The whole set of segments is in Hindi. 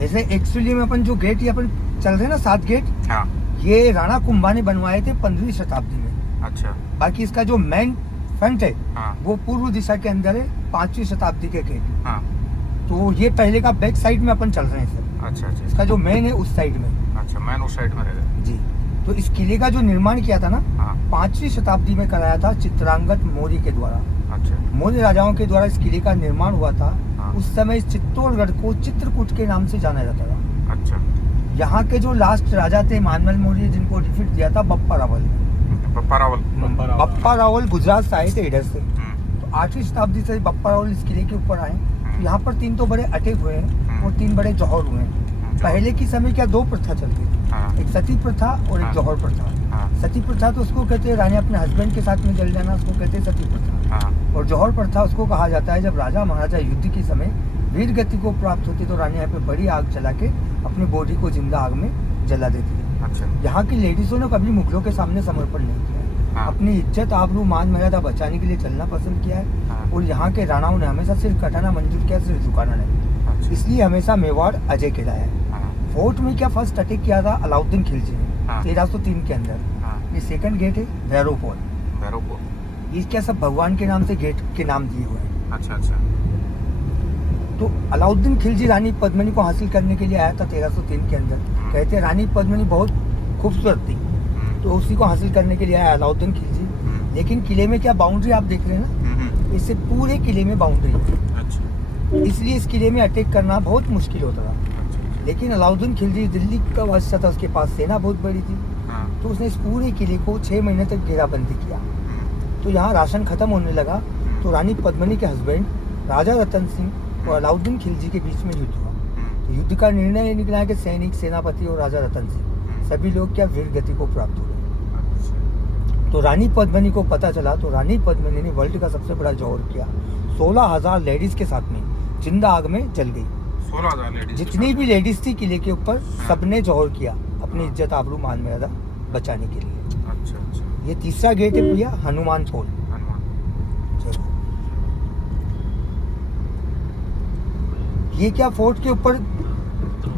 जैसे एक्चुअली में अपन जो गेट ये अपन चल रहे हैं ना 7 गेट, हाँ। ये राणा कुंभा ने बनवाए थे 15वीं शताब्दी में। अच्छा। बाकी इसका जो मेन फ्रंट है हाँ। वो पूर्व दिशा के अंदर है, 5वीं शताब्दी के गेट। हाँ। तो ये पहले का बैक साइड में अपन चल रहे हैं सर। अच्छा अच्छा। इसका जो मेन है उस साइड में। अच्छा, मैन उस साइड में रहेगा जी। तो इस किले का जो निर्माण किया था ना, हाँ। 5वीं शताब्दी में कराया था चित्रांगद मौर्य के द्वारा। अच्छा। मौर्य राजाओं के द्वारा इस किले का निर्माण हुआ था। हाँ। उस समय इस चित्तौड़गढ़ को चित्रकूट के नाम से जाना जाता था। अच्छा। यहाँ के जो लास्ट राजा थे मानवल मौर्य, जिनको डिफीट दिया था बप्पा रावल। बप्पा रावल गुजरात से आए थे इधर से। तो 8वीं शताब्दी से बप्पा रावल इस किले के ऊपर आए। तो यहाँ पर 3 तो बड़े अटैक हुए हैं और 3 बड़े जौहर हुए हैं। पहले की समय क्या 2 प्रथा चलती थी, हाँ। एक सती प्रथा और एक जौहर प्रथा। हाँ। सती प्रथा तो उसको कहते हैं रानी अपने हस्बैंड के साथ में जल जाना, उसको कहते हैं सती प्रथा। हाँ। और जौहर प्रथा उसको कहा जाता है जब राजा महाराजा युद्ध के समय वीर गति को प्राप्त होती तो रानी यहाँ पे बड़ी आग जला के अपनी बॉडी को जिंदा आग में जला देती है। अच्छा। यहाँ की लेडीजों ने कभी मुगलों के सामने समर्पण नहीं किया है। हाँ। अपनी इज्जत आबरू मान मर्यादा बचाने के लिए चलना पसंद किया है। हाँ। और यहाँ के राणाओं ने हमेशा सिर्फ कटाना मंजूर किया, सिर्फ झुकाना नहीं। अच्छा। इसलिए हमेशा मेवाड़ अजय कहलाया है। हाँ। फोर्ट में क्या फर्स्ट अटैक किया था अलाउद्दीन खिलजी ने हाँ। 1303 के अंदर। हाँ। ये सेकंड गेट है भैरवपोल। भैरवपुर। ये क्या सब भगवान के नाम से गेट के नाम दिए हुए हैं। अच्छा अच्छा। तो अलाउद्दीन खिलजी रानी पद्मिनी को हासिल करने के लिए आया था 1303 के अंदर। कहते हैं रानी पद्मिनी बहुत खूबसूरत थी, तो उसी को हासिल करने के लिए आया अलाउद्दीन खिलजी। लेकिन किले में क्या बाउंड्री आप देख रहे हैं ना, इससे पूरे किले में बाउंड्री है। अच्छा। इसलिए इस किले में अटैक करना बहुत मुश्किल होता था। लेकिन अलाउद्दीन खिलजी दिल्ली का बादशाह था, उसके पास सेना बहुत बड़ी थी। हाँ। तो उसने इस पूरे किले को 6 महीने तक घेराबंदी किया। तो यहाँ राशन खत्म होने लगा तो रानी पद्मिनी के हस्बैंड राजा रतन सिंह और अलाउद्दीन खिलजी के बीच में युद्ध हुआ। तो युद्ध का निर्णय ये निकला कि सैनिक, सेनापति और राजा रतन सिंह सभी लोग क्या वीर गति को प्राप्त हो गए। तो रानी पद्मिनी को पता चला तो रानी पद्मिनी ने वर्ल्ड का सबसे बड़ा जौहर किया। 16,000 लेडीज के साथ में जिंदा आग में जल गई। 16,000 लेडीज। जितनी भी लेडीज थी किले के ऊपर सबने जौहर किया अपनी इज्जत आबरू मान मर्यादा बचाने के लिए। अच्छा अच्छा। ये तीसरा गेट है भैया हनुमान पोल। ये क्या फोर्ट के ऊपर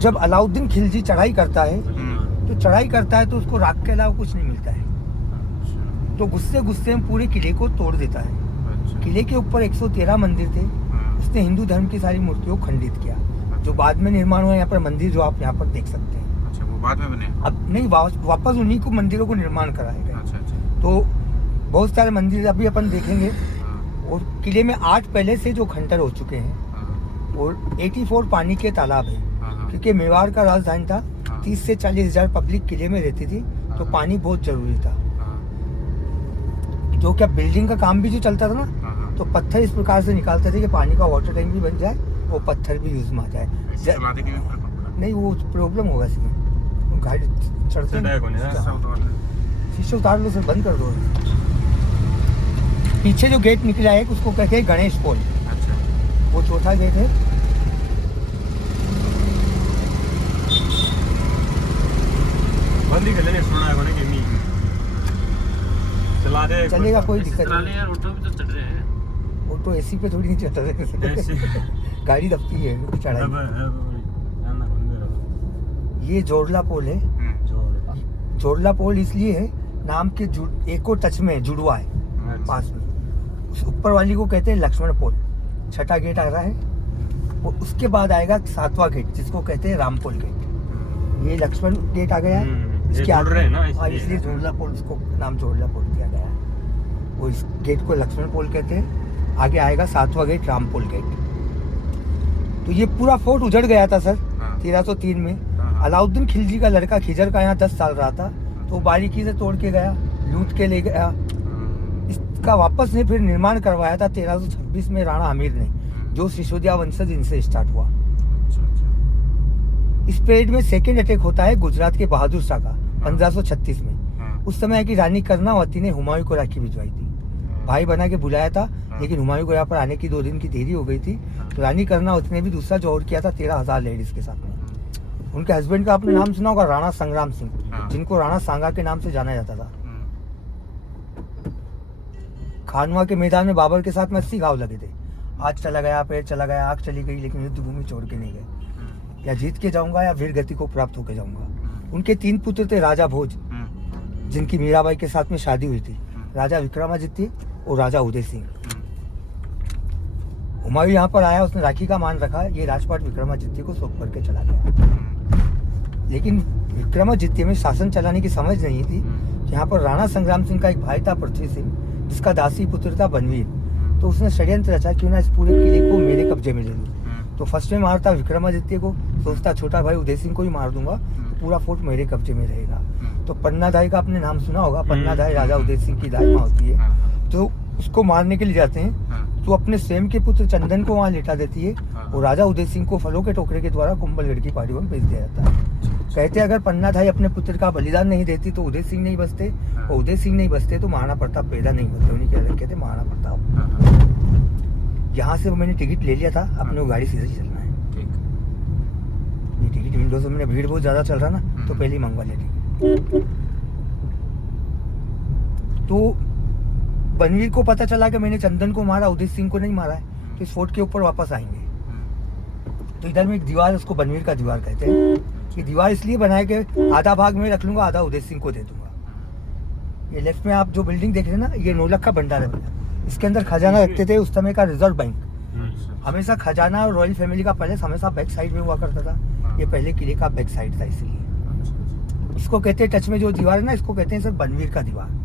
जब अलाउद्दीन खिलजी चढ़ाई करता है तो उसको राख के अलावा कुछ नहीं मिलता है। तो गुस्से गुस्से में पूरे किले को तोड़ देता है। अच्छा। किले के ऊपर 113 मंदिर थे। उसने हिंदू धर्म की सारी मूर्तियों को खंडित किया। जो बाद में निर्माण हुआ यहाँ पर मंदिर जो आप यहाँ पर देख सकते हैं। अच्छा, वो बाद में बने? अब नहीं, वापस उन्हीं को मंदिरों को निर्माण कराया गया। अच्छा अच्छा। तो बहुत सारे मंदिर अभी अपन देखेंगे। और किले में 8 पहले से जो खंडर हो चुके हैं और 84 पानी के तालाब है। क्योंकि मेवाड़ का राजधानी था, 30 से 40 हजार पब्लिक किले में रहती थी, तो पानी बहुत जरूरी था। जो क्या बिल्डिंग का काम भी जो चलता था ना, तो पत्थर इस प्रकार से निकालते थे कि पानी का वाटर टैंक भी बन जाए और पत्थर भी यूज में आ जाए। नहीं, वो प्रॉब्लम होगा इसमें, गाड़ी चढ़ते शीशे उतार लो सर, बंद कर दो। पीछे जो गेट निकला है उसको कहते हैं गणेश पोल। अच्छा। वो चौथा गेट है। बंदी कर लेने सुना है कोने गेमी चला दे, चलेगा, कोई दिक्कत नहीं। यार ऑटो भी तो चल रहे हैं। ऑटो एसी पे थोड़ी नहीं चलता है। गाड़ी दबती है चढ़ाई। ये जोड़ला पोल है। जोड़ला पोल इसलिए है, नाम के एक और टच में जुड़वा है पास में। उस ऊपर वाली को कहते हैं लक्ष्मण पोल। छठा गेट आ रहा है। वो उसके बाद आएगा 7वां गेट जिसको कहते हैं रामपोल गेट। ये लक्ष्मण गेट आ गया है। इसके आगे इसलिए जोड़ला पोल, उसको नाम जोड़ला पोल दिया गया है। वो इस गेट को लक्ष्मण पोल कहते हैं। आगे आएगा 7वां गेट रामपोल गेट। तो ये पूरा फोर्ट उजड़ गया था सर 1303 में। अलाउद्दीन खिलजी का लड़का खिजर का यहाँ 10 साल रहा था, तो बारीकी से तोड़ के गया, लूट के ले गया। इसका वापस ने फिर निर्माण करवाया था 1326 में राणा आमिर ने, जो सिसोदिया वंशज इनसे स्टार्ट हुआ। इस पीरियड में सेकेंड अटैक होता है गुजरात के बहादुर शाह का 1536 में। उस समय की रानी कर्णावती ने हुमायूं को राखी भिजवाई थी। भाई बना के बुलाया था, लेकिन हुमायूं को यहाँ पर आने की 2 दिन की देरी हो गई थी। तो रानी कर्णावती ने भी दूसरा जौहर किया था 13,000 लेडीज के साथ में। उनके हस्बैंड का आपने नाम सुना होगा, राणा संग्राम सिंह, जिनको राणा सांगा के नाम से जाना जाता था। खानवा के मैदान में बाबर के साथ में 80 घाव लगे थे। आज चला गया, पैर चला गया, आग चली गई, लेकिन युद्ध भूमि छोड़ के नहीं गए। या जीत के जाऊंगा या वीर गति को प्राप्त होकर जाऊंगा। उनके 3 पुत्र थे, राजा भोज जिनकी मीराबाई के साथ में शादी हुई थी, राजा विक्रमादित्य और राजा उदय सिंह। हुमायूं यहाँ पर आया, उसने राखी का मान रखा, ये राजपाट विक्रमादित्य को सौंप करके चला गया। लेकिन विक्रमादित्य में शासन चलाने की समझ नहीं थी कि यहाँ पर राणा संग्राम सिंह का एक भाई था पृथ्वी सिंह, जिसका दासी पुत्र था बनवीर। तो उसने षड्यंत्र रचा क्यों ना इस पूरे किले को मेरे कब्जे में ले लूं। तो फर्स्ट में मारता विक्रमादित्य को, सोचता छोटा भाई उदय सिंह को ही मार दूंगा, पूरा फोर्ट मेरे कब्जे में रहेगा। तो पन्नाधाय का आपने नाम सुना होगा, पन्नाधाय राजा उदय सिंह की दाई माँ होती है। तो उसको मारने के लिए जाते हैं, तो अपने स्वयं के पुत्र चंदन को वहाँ लेटा देती है और राजा उदय सिंह को फलों के टोकरे के द्वारा कुंभलगढ़ की पहाड़ियों में भेज दिया जाता है। कहते अगर पन्नाधाय अपने पुत्र का बलिदान नहीं देती तो उदय सिंह नहीं बचते, और उदय सिंह नहीं बचते तो महाराणा प्रताप पैदा नहीं होते। उन्हीं के लड़के थे महाराणा प्रताप। यहाँ से मैंने टिकट ले लिया था, अपने को गाड़ी सीधे चलना है। ये टिकट विंडो से मैंने, भीड़ बहुत ज्यादा चल रहा ना, तो पहले ही मंगवा लिया टिकट। तो बनवीर को पता चला कि मैंने चंदन को मारा, उदय सिंह को नहीं मारा है, तो इस फोर्ट के ऊपर वापस आएंगे। तो इधर में एक दीवार, उसको बनवीर का दीवार कहते हैं। ये दीवार इसलिए बनाया कि आधा भाग में रख लूंगा, आधा उदय सिंह को दे दूंगा। ये लेफ्ट में आप जो बिल्डिंग देख रहे हैं ना, ये नौलखा भंडार है। इसके अंदर खजाना रखते थे उस समय का रिजर्व बैंक। हमेशा खजाना और रॉयल फैमिली का पैलेस हमेशा बैक साइड में हुआ करता था। ये पहले किले का बैक साइड था, इसलिए इसको कहते हैं, टच में जो दीवार है ना, इसको कहते हैं सर बनवीर का दीवार।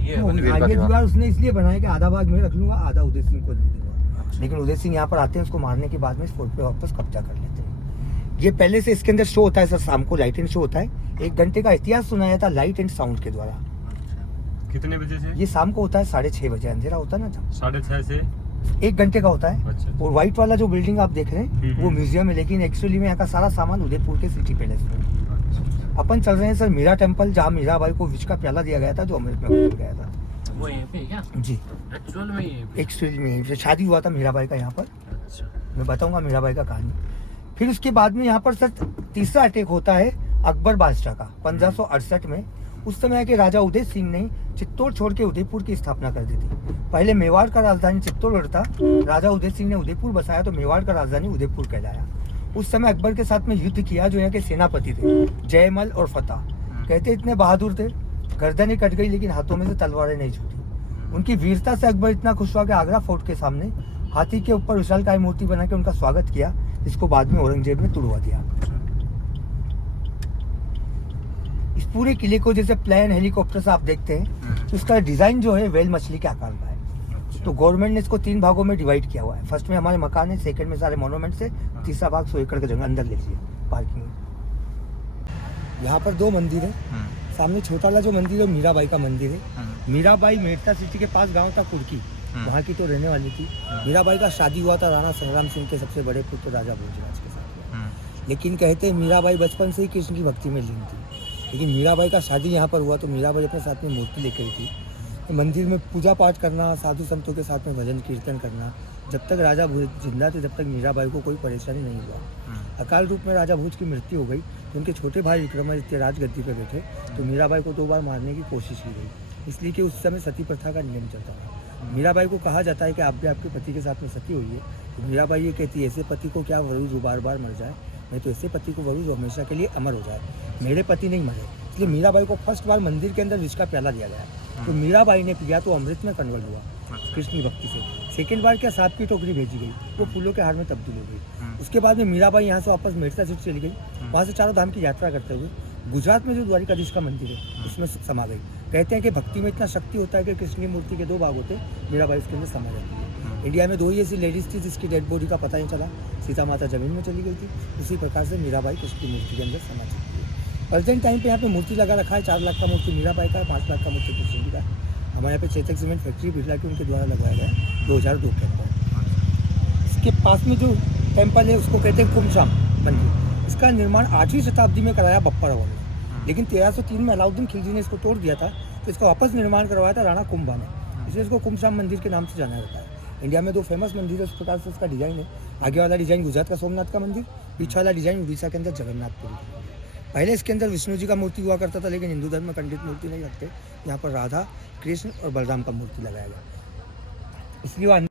ये दीवार उसने इसलिए बनाया कि आधा भाग में रख लूंगा, आधा उदय सिंह को दे दूंगा। लेकिन उदय सिंह यहाँ पर आते हैं, उसको मारने के बाद में इस फोर्ट पे वापस कब्जा कर लेते हैं। ये पहले से इसके अंदर शो होता है सर, शाम को लाइट एंड शो होता है। 1 घंटे का इतिहास सुनाया जाता है लाइट एंड साउंड के द्वारा। कितने बजे से? ये शाम को होता है 6:30 बजे, अंधेरा होता है ना जब 6:30 से 1 घंटे का होता है। अच्छा। और व्हाइट वाला जो बिल्डिंग आप देख रहे हैं वो म्यूजियम है, लेकिन एक्चुअली में यहाँ का सारा सामान उदयपुर के सिटी पैलेस में। अपन चल रहे हैं सर मीरा टेम्पल, जहाँ मीराबाई को विष का प्याला दिया गया था, जो अमृत में बदल गया था। वो यहीं पे क्या? जी एक्चुअल में यहीं पे? एक्चुअली में शादी हुआ था मीराबाई का यहाँ पर। अच्छा। मैं बताऊंगा मीराबाई का कहानी। फिर उसके बाद में यहाँ पर सर तीसरा अटैक होता है अकबर बादशाह का 1568 में। उस समय के राजा उदय सिंह ने चित्तौड़ छोड़ के उदयपुर की स्थापना कर दी थी। पहले मेवाड़ का राजधानी चित्तौड़गढ़ था, राजा उदय सिंह ने उदयपुर बसाया तो मेवाड़ का राजधानी उदयपुर कहलाया। उस समय अकबर के साथ में युद्ध किया जो यहाँ के सेनापति थे, जयमल और फतेह। कहते इतने बहादुर थे, गर्दनें कट गई लेकिन हाथों में से तलवारें नहीं छूटी। उनकी वीरता से अकबर इतना खुश हुआ कि आगरा फोर्ट के सामने हाथी के ऊपर विशालकाय मूर्ति बना के उनका स्वागत किया, जिसको बाद में औरंगजेब ने तुड़वा दिया। इस पूरे किले को जैसे प्लेन हेलीकॉप्टर से आप देखते हैं, तो इसका डिजाइन जो है वेल मछली के आकार का है। तो गवर्नमेंट ने इसको 3 भागों में डिवाइड किया हुआ है। फर्स्ट में हमारे मकान है, सेकंड में सारे मोनूमेंट्स है, तीसरा भाग 100 एकड़ का जगह अंदर ले लीजिए पार्किंग। यहाँ पर 2 मंदिर है। सामने छोटा वाला जो मंदिर है मीराबाई का मंदिर है। मीराबाई मेड़ता सिटी के पास गांव था कुर्की, वहाँ की तो रहने वाली थी। मीराबाई का शादी हुआ था राणा संग्राम सिंह के सबसे बड़े पुत्र राजा भोजराज के साथ। लेकिन कहते हैं मीराबाई बचपन से ही कृष्ण की भक्ति में लीन थी। लेकिन मीराबाई का शादी यहाँ पर हुआ तो मीराबाई अपने साथ में मूर्ति लेकर गई थी। मंदिर में पूजा पाठ करना, साधु संतों के साथ में भजन कीर्तन करना। जब तक राजा भोज जिंदा थे, जब तक मीराबाई को कोई परेशानी नहीं हुआ। अकाल रूप में राजा भोज की मृत्यु हो गई तो उनके छोटे भाई विक्रमादित्य राजगद्दी पर बैठे, तो मीराबाई को 2 बार मारने की कोशिश की गई, इसलिए कि उस समय सती प्रथा का नियम चलता था। मीराबाई को कहा जाता है कि आप भी आपके पति के साथ में सती हुई है। तो मीराबाई ये कहती है, ऐसे पति को क्या वरू जो बार बार मर जाए, मैं तो ऐसे पति को वरू जो हमेशा के लिए अमर हो जाए। मेरे पति नहीं मरे, इसलिए मीराबाई को फर्स्ट बार मंदिर के अंदर विष का प्याला दिया गया। तो मीराबाई ने पिया तो अमृत में कन्वर्ट हुआ कृष्ण की भक्ति से। सेकेंड बार क्या सांप की टोकरी भेजी गई, वो फूलों के हार में तब्दील हो गई। उसके बाद में मीराबाई यहाँ से वापस मेड़ता सिटी चली गई। वहाँ से 4 धाम की यात्रा करते हुए गुजरात में जो द्वारिकाधीश का मंदिर है उसमें समा गई। कहते हैं कि भक्ति में इतना शक्ति होता है कि कृष्ण की मूर्ति के 2 भाग होते, मीराबाई इसके अंदर समा जाती है। इंडिया में 2 ही ऐसी लेडीज थी जिसकी डेड बॉडी का पता नहीं चला। सीता माता जमीन में चली गई थी, उसी प्रकार से मीराबाई कृष्ण की मूर्ति के अंदर समा चुकी है। प्रेजेंट टाइम पे यहाँ पे मूर्ति लगा रखा है। 4 लाख का मूर्ति मीराबाई का है, 5 लाख का मूर्ति कृष्ण जी का है। हमारे यहाँ पे चेतक सीमेंट फैक्ट्री बिरला की उनके द्वारा लगाया गया है 2002 के अंदर। इसके पास में जो टेम्पल है उसको कहते हैं कुमशाम मंदिर। इसका निर्माण 8वीं शताब्दी में कराया बप्पा रावल ने, लेकिन 1303 में अलाउद्दीन खिलजी ने इसको तोड़ दिया था, तो इसका वापस निर्माण करवाया था राणा कुंभा ने, इसलिए इसको कुमशाम मंदिर के नाम से जाना जाता है। इंडिया में 2 फेमस मंदिर है, उस प्रकार से इसका डिजाइन है। आगे वाला डिजाइन गुजरात का सोमनाथ का मंदिर, पीछे वाला डिजाइन उड़ीसा के अंदर जगन्नाथपुरी का। पहले इसके अंदर विष्णु जी का मूर्ति हुआ करता था, लेकिन हिंदू धर्म में खंडित मूर्ति नहीं रखते। यहाँ पर राधा, कृष्ण और बलराम का मूर्ति लगाया गया, इसलिए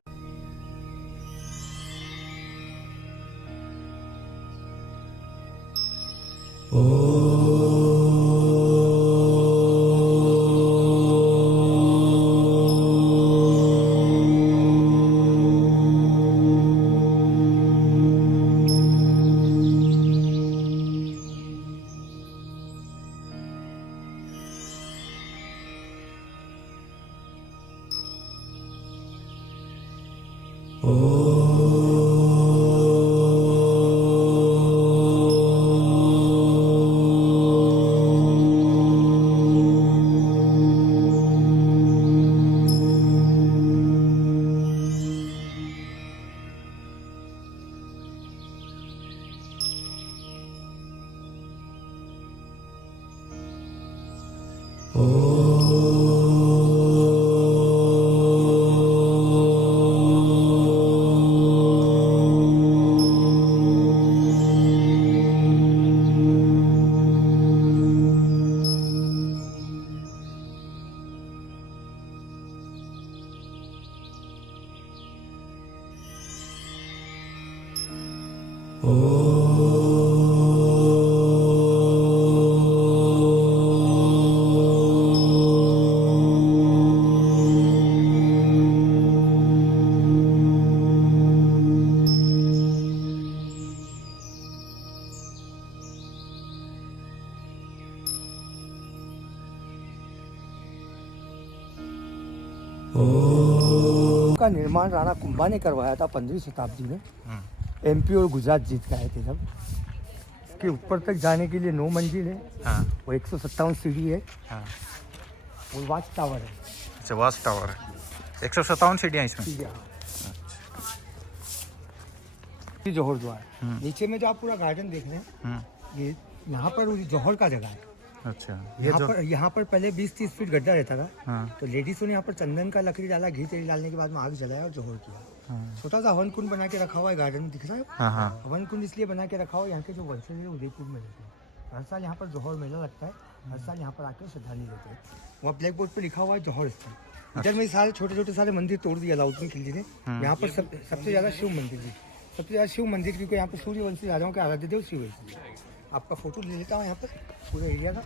का निर्माण राणा कुंभा ने करवाया था 15वीं शताब्दी में। एमपी और गुजरात जीत के आए थे जब। इसके ऊपर तक जाने के लिए 9 मंजिल है। हाँ वो 157 सीढ़ी है। हाँ वो वाच टावर है। अच्छा वाच टावर है 157 सीढ़ियाँ इसमें। सीढ़ियाँ। जौहर द्वार नीचे में जो आप पूरा गार्डन देख रहे हैं ये यहाँ पर जौहर का जगह है। अच्छा यहाँ पर पहले 20-30 फीट गड्ढा रहता था। हाँ तो लेडीजों ने यहाँ पर चंदन का लकड़ी डाला, घी तेल डालने के बाद में आग जलाया और जौहर किया। छोटा सा हवन कुंड बना के रखा हुआ है गार्डन में, दिख रहा है। हाँ हवन कुंड इसलिए बना के रखा हुआ है, यहाँ के जो वंशज है उदयपुर में रहते हैं। हर साल यहाँ पर जौहर मेला लगता है। हर साल यहाँ पर आके श्रद्धांजलि देते हैं। वहाँ ब्लैक बोर्ड पर लिखा हुआ है जौहर स्थल। इधर में सारे छोटे छोटे सारे मंदिर तोड़ दिया अलाउद्दीन खिलजी ने। यहाँ पर सबसे ज़्यादा शिव मंदिर जी, सबसे ज़्यादा शिव मंदिर, क्योंकि यहाँ पर सूर्यवंशी राजाओं के आराध्य देव शिव है। आपका फोटो ले लेता हूँ यहाँ पर पूरे एरिया का।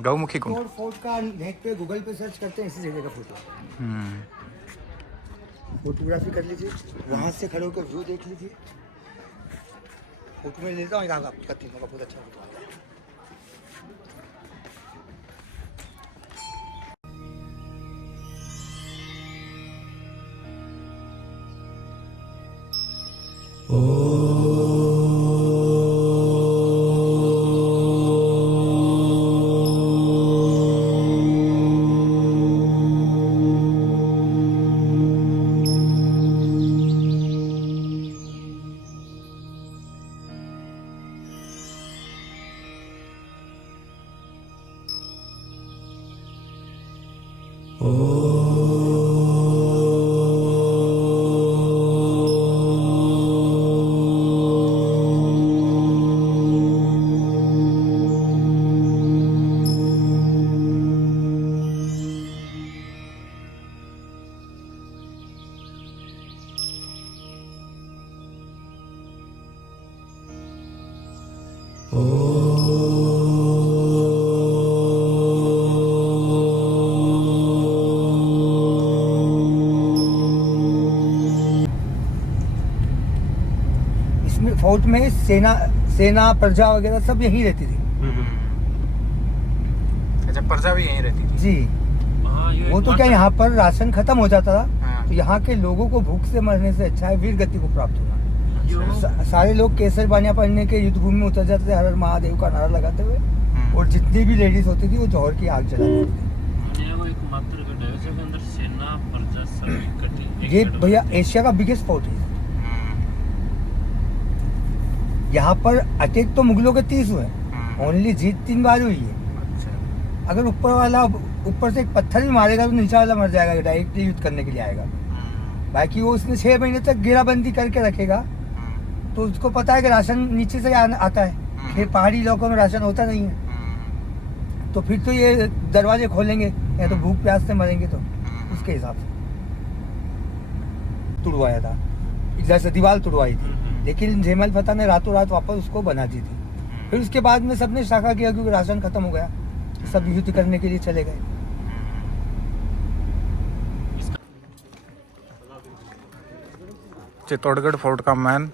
गौमुखी कुंड। और फोर्ट का नेट पे गूगल पे सर्च करते हैं इसी जगह का फोटो। फोटोग्राफी कर लीजिए, वहाँ से खड़े होकर व्यू देख लीजिए। फोटो में लेता हूँ आपका तीनों का बहुत अच्छा फोटो आता है। इसमें फोर्ट में सेना प्रजा वगैरह सब यहीं रहती थी। अच्छा प्रजा भी यहीं रहती थी जी। हाँ, ये वो तो क्या, यहाँ पर राशन खत्म हो जाता था। हाँ। तो यहाँ के लोगों को भूख से मरने से अच्छा है वीर गति को प्राप्त होना। सारे लोग केसर बानिया पहनने के युद्ध भूमि में उतर जाते थे हर हर महादेव का नारा लगाते हुए। और जितनी भी लेडीज होती थी वो जौहर की आग जलाती थी। ये वो एकमात्र गढ़ है जिसके अंदर सेना प्रजा सब इकट्ठी। ये भैया एशिया का बिगेस्ट फोर्ट है। यहाँ पर अटैक तो मुगलों के 30 हुए, ओनली जीत 3 बार हुई है। अगर ऊपर से एक पत्थर भी मारेगा तो नीचे वाला मर जाएगा, डायरेक्टली युद्ध करने के लिए आएगा। बाकी वो उसने 6 महीने तक घेराबंदी करके रखेगा, तो उसको पता है कि राशन नीचे से आता है, फिर पहाड़ी इलाकों में राशन होता नहीं है, तो फिर तो ये दरवाजे खोलेंगे या तो भूख प्यास से मरेंगे, तो उसके हिसाब से तुड़वाया था, इधर से दीवार तुड़वाई थी, लेकिन जयमल फतेह ने रातों रात वापस उसको बना दी थी। फिर उसके बाद में सबने शाखा किया क्योंकि राशन खत्म हो गया, सब युद्ध करने के लिए चले गए। चित्तौड़गढ़ फोर्ट का मेन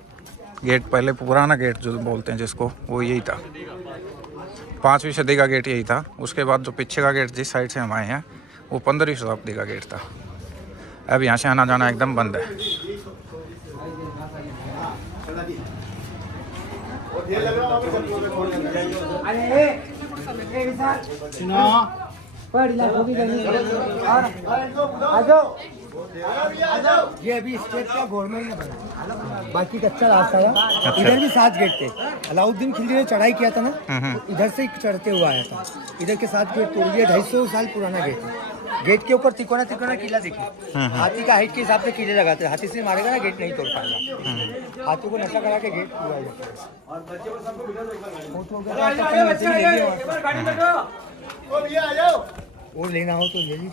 गेट, पहले पुराना गेट जो बोलते हैं जिसको, वो यही था। 5वीं सदी का गेट यही था। उसके बाद जो पीछे का गेट जिस साइड से हम आए हैं वो 15वीं शताब्दी का गेट था। अब यहाँ से आना जाना एकदम बंद है। ये अभी स्टेट का गवर्नमेंट ने बनाया, बाकी कच्चा रास्ता था। इधर भी 7 गेट थे। अलाउद्दीन खिलजी ने चढ़ाई किया था ना, तो इधर से चढ़ते हुए आया था। इधर के 7 गेट तोड़ दिए। 250 साल पुराना गेट है। गेट के ऊपर तिकोना किला देखिए, हाथी का हाइट के हिसाब से किले लगाते हैं। हाथी से मारेगा ना गेट नहीं तोड़ पाएगा। हाथों को नशा करा के गेट पूरा और लेना हो तो ले लीजिए।